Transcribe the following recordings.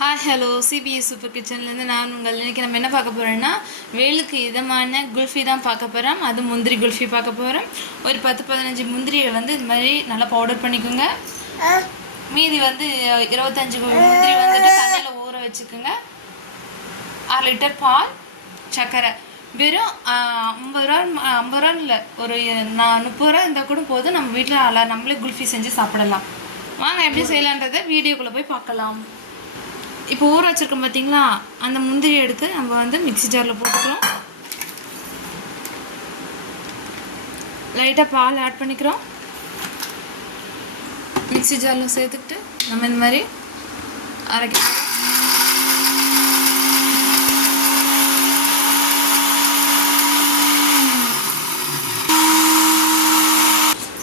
Hi hello CBS super கிச்சன்லேருந்து நான் உங்கள் இன்னைக்கு நம்ம என்ன பார்க்க போகிறோன்னா வேலுக்கு இதமான குல்ஃபி தான் பார்க்க போகிறோம் அது முந்திரி குல்ஃபி பார்க்க போகிறோம் ஒரு பத்து பதினஞ்சு முந்திரியை வந்து இது மாதிரி நல்லா பவுடர் பண்ணிக்கோங்க. மீதி வந்து இருபத்தஞ்சி முந்திரி வந்துட்டு தண்ணியில் ஊற வச்சுக்கோங்க. அரை லிட்டர் பால் சர்க்கரை. வெறும் ஐம்பது ரூபா ஐம்பது ரூபா இல்லை ஒரு நான் முப்பது ரூபா இருந்தால் கூட போதும். நம்ம வீட்டில் அல நம்மளே குல்ஃபி செஞ்சு சாப்பிடலாம். வாங்க எப்படி செய்யலான்றதை வீடியோக்குள்ளே போய் பார்க்கலாம். இப்போ ஊற வச்சுருக்கோம் பார்த்தீங்களா அந்த முந்திரி எடுத்து நம்ம வந்து மிக்ஸி ஜாரில் போட்டுக்கிறோம். லைட்டாக பால் ஆட் பண்ணிக்கிறோம். மிக்ஸி ஜாரில் சேர்த்துக்கிட்டு நம்ம இந்த மாதிரி அரைக்க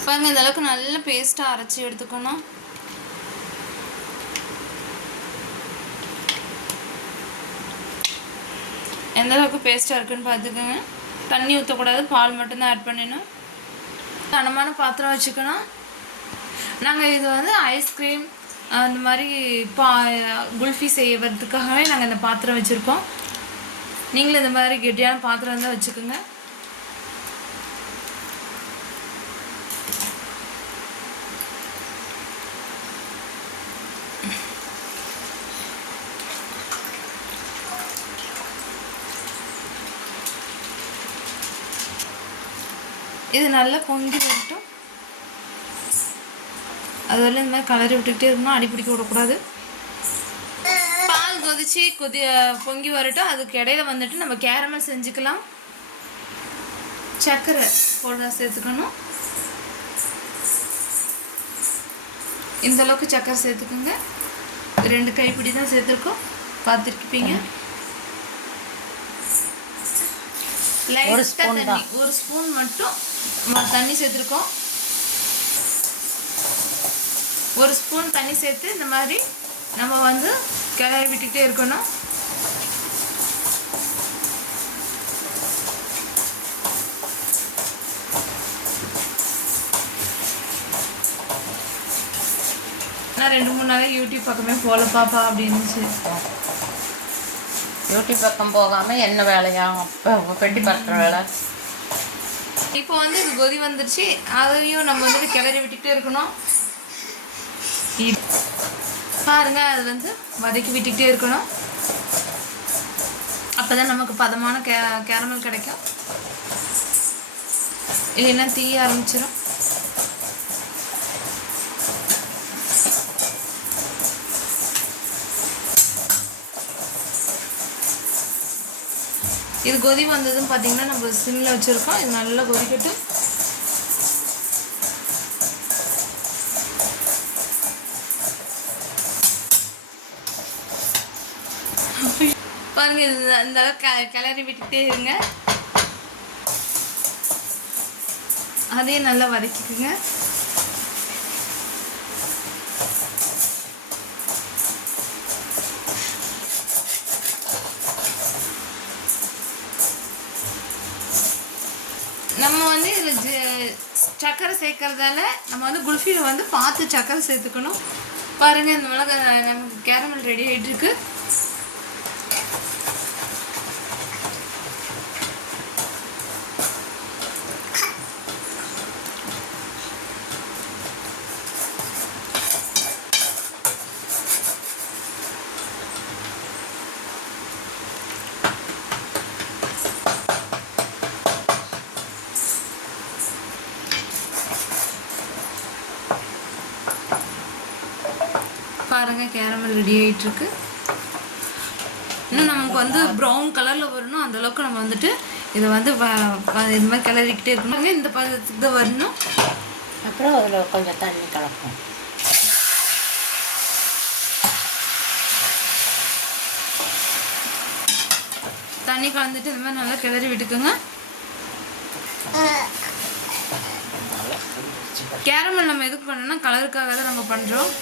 பாருங்கள் இந்த அளவுக்கு நல்ல பேஸ்ட்டாக அரைச்சி எடுத்துக்கணும். எந்த அளவுக்கு பேஸ்ட்டாக இருக்குன்னு பார்த்துக்கோங்க. தண்ணி ஊற்றக்கூடாது பால் மட்டும்தான் ஆட் பண்ணிடணும் கனமான பாத்திரம் வச்சுக்கணும். நாங்கள் இது வந்து ஐஸ்கிரீம் அந்த மாதிரி பா குல்ஃபி செய்வதுக்காகவே நாங்கள் இந்த பாத்திரம் வச்சுருக்கோம். நீங்களும் இந்த மாதிரி கெட்டியான பாத்திரம் தான் வச்சுக்கோங்க. இது நல்லா பொங்கி வரட்டும். அது வரல இந்த மாதிரி கலரி விட்டுக்கிட்டே இருக்கணும் அடி பிடிக்க விடக்கூடாது. பால் கொதிச்சு கொதி பொங்கி வரட்டும். அதுக்கு இடையில வந்துட்டு நம்ம கேரமல் செஞ்சுக்கலாம். சர்க்கரை போட சேர்த்துக்கணும். இந்த அளவுக்கு சர்க்கரை சேர்த்துக்கோங்க. ரெண்டு கைப்பிடி தான் சேர்த்துருக்கோம். பார்த்துருப்பீங்க லைட்டாக தண்ணி. ஒரு ஸ்பூன் மட்டும் தண்ணி சேர்த்துருக்கோம். ஒரு ஸ்பூன் தண்ணி சேர்த்து இந்த மாதிரி நம்ம வந்து கிளறி விட்டுகிட்டே இருக்கணும். நான் ரெண்டு மூணு நாளாக யூடியூப் பக்கமே போல பாப்பா அப்படின்னு யூடியூப் பக்கம் போகாமல் என்ன வேலையா? அப்போ பெட்டி பறக்கிற வேலை. இப்போ வந்து இது கொதி வந்துருச்சு. அதையும் நம்ம வந்துட்டு கிளறி விட்டுக்கிட்டே இருக்கணும். பாருங்க அது வந்து வதக்கி விட்டுக்கிட்டே இருக்கணும். அப்பதான் நமக்கு பதமான கே கேரமல் கிடைக்கும். இல்லைன்னா தீய ஆரம்பிச்சிடும் இது கொதி வந்ததும் பார்த்தீங்கன்னா நம்ம சிம்மில் வச்சுருக்கோம். இது நல்லா கொதிக்கட்டும். பாருங்க இது அந்த அளவுக்கு கிளறி விட்டுட்டே இருங்க. அதையும் நல்லா வதக்கிக்குங்க. சக்கரை சேர்க்கறதால நம்ம வந்து குல்ஃபியில் வந்து பார்த்து சர்க்கரை சேர்த்துக்கணும். பாருங்கள் இந்த மிளகாய் நமக்கு கேரமல் ரெடி ஆகிட்டு இருக்கு பாருங்க கேரமல் ரெடி ஆயிட்டு இருக்கு இன்னும் நமக்கு வந்து ப்ரௌன் கலரில் வரணும். அந்த அளவுக்கு நம்ம வந்துட்டு இதை வந்து இது மாதிரி கிளறிக்கிட்டே இருக்கணும். இந்த பதத்துக்கு தான் வரணும். அப்புறம் அதில் கொஞ்சம் தண்ணி கலக்கும் தண்ணி கலந்துட்டு இந்த மாதிரி நல்லா கிளறி விட்டுக்கோங்க. கேரமல் நம்ம எதுக்கு பண்ணோம்னா கலருக்காக தான் நம்ம பண்ணுறோம்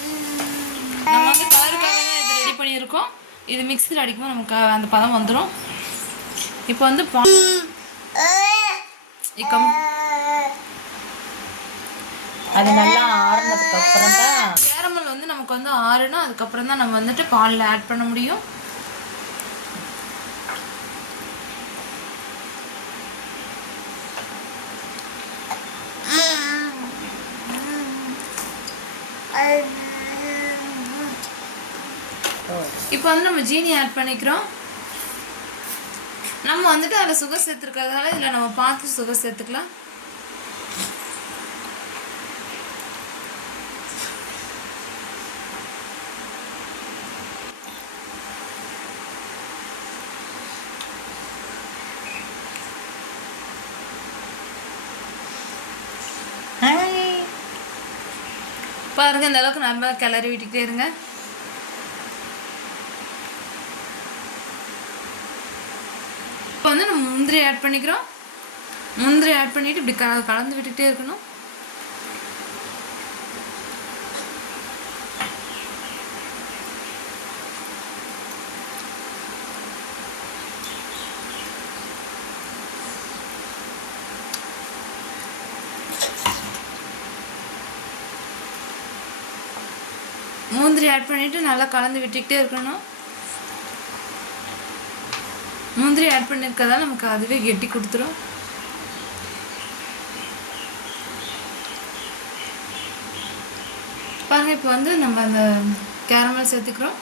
நம்ம வந்து கலருக்காக தான் இது ரெடி பண்ணியிருக்கோம். இது மிக்ஸியில் அடிக்கும்போது நமக்கு அந்த பதம் வந்துடும் இப்போ வந்து பா- இக்கம். அது நல்லா ஆறுனதுக்கு அப்புறம் தான் கேரமல் வந்து நமக்கு வந்து ஆறுனா அதுக்கப்புறம் தான் நம்ம வந்துட்டு பாலில் ஆட் பண்ண முடியும். இப்போ வந்து நம்ம ஜீனி ஆட் பண்ணிக்கிறோம். நம்ம வந்துட்டு அதில் சுகர் சேர்த்துருக்கிறதால இதில் நம்ம பார்த்து சுகர் சேர்த்துக்கலாம். பாருங்கள் பாருங்க இந்த அளவுக்கு நல்லா கிளறி விட்டுக்கிட்டே இருங்க. இப்போ வந்து நம்ம முந்திரி ஆட் பண்ணிக்கிறோம். முந்திரி ஆட் பண்ணிவிட்டு இப்படி கல கலந்து விட்டுக்கிட்டே இருக்கணும். முந்திரி ஆட் பண்ணிவிட்டு நல்லா கலந்து விட்டுக்கிட்டே இருக்கணும். முந்திரி ஆட் பண்ணிருக்கதால நமக்கு அதுவே கெட்டி கொடுத்துரும். பாருங்க இப்போ வந்து நம்ம அந்த கேரமல் சேர்த்துக்கிறோம்.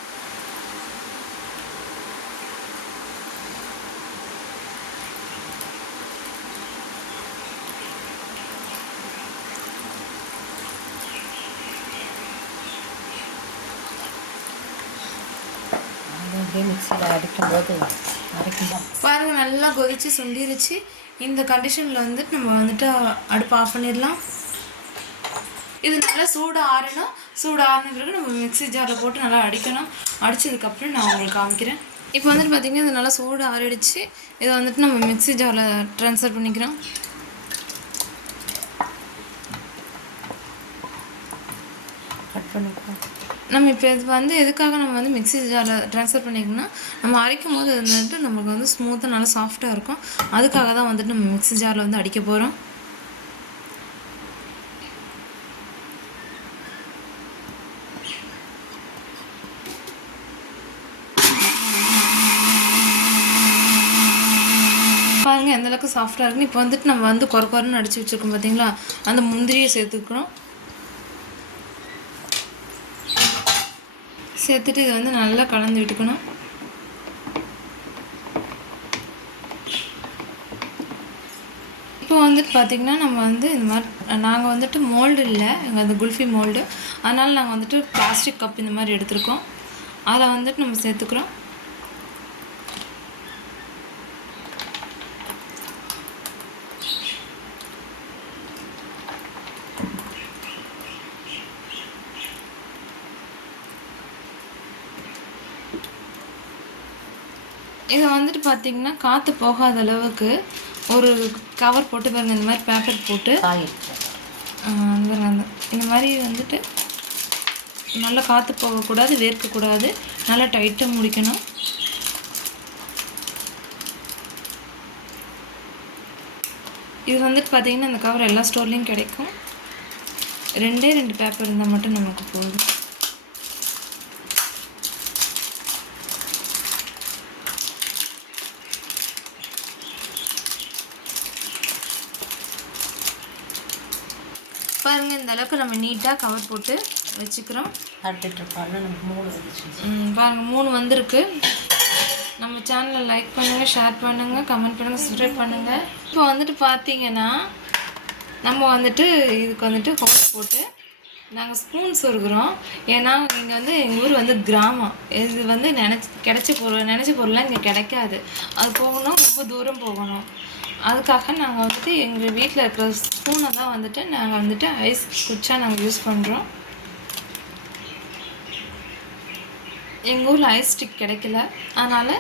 அது அப்படியே மிக்சியில் அடிக்கும்போது பாருங்கள் பாருங்க நல்லா கொதிச்சு சுண்டிருச்சு. இந்த கண்டிஷனில் வந்துட்டு நம்ம வந்துட்டு அடுப்பு ஆஃப் பண்ணிடலாம். இது நல்லா சூடு ஆறணும். சூடு ஆறின பிறகு நம்ம மிக்ஸி ஜாரில் போட்டு நல்லா அடிக்கணும். அடித்ததுக்கப்புறம் நான் உங்களுக்கு காமிக்கிறேன். இப்போ வந்துட்டு பார்த்தீங்கன்னா இது நல்லா சூடு ஆறிடுச்சு. இதை வந்துட்டு நம்ம மிக்ஸி ஜாரில் ட்ரான்ஸ்ஃபர் பண்ணிக்கிறோம். கட் பண்ணிக்கலாம். நம்ம இப்போ இது வந்து எதுக்காக நம்ம வந்து மிக்ஸி ஜாரில் ட்ரான்ஸ்ஃபர் பண்ணிக்கணும்னா நம்ம அரைக்கும் போது வந்துட்டு நமக்கு வந்து ஸ்மூத்தாக நல்லா சாஃப்டாக இருக்கும். அதுக்காக தான் வந்துட்டு நம்ம மிக்ஸி ஜாரில் வந்து அடிக்க போகிறோம் பாருங்கள் எந்தளவுக்கு சாஃப்டாக இருக்குன்னு. இப்போ வந்துட்டு நம்ம வந்து குறை குறைன்னு அடித்து வச்சிருக்கோம் பார்த்தீங்களா அந்த முந்திரியை சேர்த்துக்கிறோம். சேர்த்துட்டு இதை வந்து நல்லா கலந்து விட்டுக்கணும். இப்போ வந்துட்டு பார்த்திங்கன்னா நம்ம வந்து இந்த மாதிரி நாங்கள் வந்துட்டு மோல்டு இல்லை எங்கள் அந்த குல்ஃபி மோல்டு அதனால் நாங்கள் வந்துட்டு பிளாஸ்டிக் கப் இந்த மாதிரி எடுத்திருக்கோம். அதை வந்துட்டு நம்ம சேர்த்துக்கிறோம். இதை வந்துட்டு பார்த்தீங்கன்னா காற்று போகாத அளவுக்கு ஒரு கவர் போட்டு பாருங்க இந்த மாதிரி பேப்பர் போட்டு. அந்த இந்த மாதிரி வந்துட்டு நல்லா காற்று போகக்கூடாது வேர்க்கக்கூடாது. நல்லா டைட்டாக முடிக்கணும். இது வந்துட்டு பார்த்தீங்கன்னா அந்த கவர் எல்லா ஸ்டோர்லேயும் கிடைக்கும். ரெண்டே ரெண்டு பேப்பர் இருந்தால் மட்டும் நமக்கு போதும். பாருங்க இந்த அளவுக்கு நம்ம நீட்டாக கவர் போட்டு வச்சுக்கிறோம். நமக்கு மூணு வந்திருக்கு. நம்ம சேனலை லைக் பண்ணுங்கள் ஷேர் பண்ணுங்கள் கமெண்ட் பண்ணுங்கள் சப்ஸ்கிரைப் பண்ணுங்கள் இப்போ வந்துட்டு பார்த்தீங்கன்னா நம்ம வந்துட்டு இதுக்கு வந்துட்டு ஹோல் போட்டு நாங்கள் ஸ்பூன் சொருகிறோம். ஏன்னா இங்கே வந்து எங்கள் ஊர் வந்து கிராமம். இது வந்து நினச்சி கிடைச்ச பொருள் நினச்ச பொருள்லாம் இங்கே கிடைக்காது. அது போகணும் ரொம்ப தூரம் போகணும். அதுக்காக நாங்கள் வந்துட்டு எங்கள் வீட்டில் இருக்கிற ஸ்பூனை தான் வந்துட்டு நாங்கள் வந்துட்டு ஐஸ் குச்சா நாங்கள் யூஸ் பண்ணுறோம் எங்கள் ஊரில் ஐஸ் ஸ்டிக் கிடைக்கல. அதனால்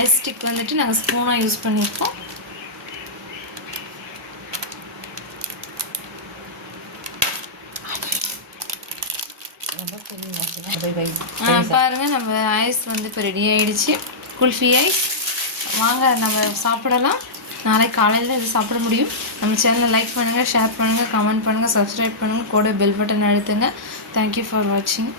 ஐஸ் ஸ்டிக் வந்துட்டு நாங்கள் ஸ்பூனாக யூஸ் பண்ணியிருக்கோம் பாருங்க நம்ம ஐஸ் வந்து இப்போ ரெடி ஆயிடுச்சு. குல்ஃபி ஐஸ் வாங்க நம்ம சாப்பிடலாம். நாளைக்கு காலையில் இது சாப்பிட முடியும். நம்ம சேனலை லைக் பண்ணுங்கள் ஷேர் பண்ணுங்கள் கமெண்ட் பண்ணுங்கள் சப்ஸ்கிரைப் பண்ணுங்கள் கூட பெல் பட்டன் அழுத்துங்க. தேங்க்யூ ஃபார் வாட்சிங்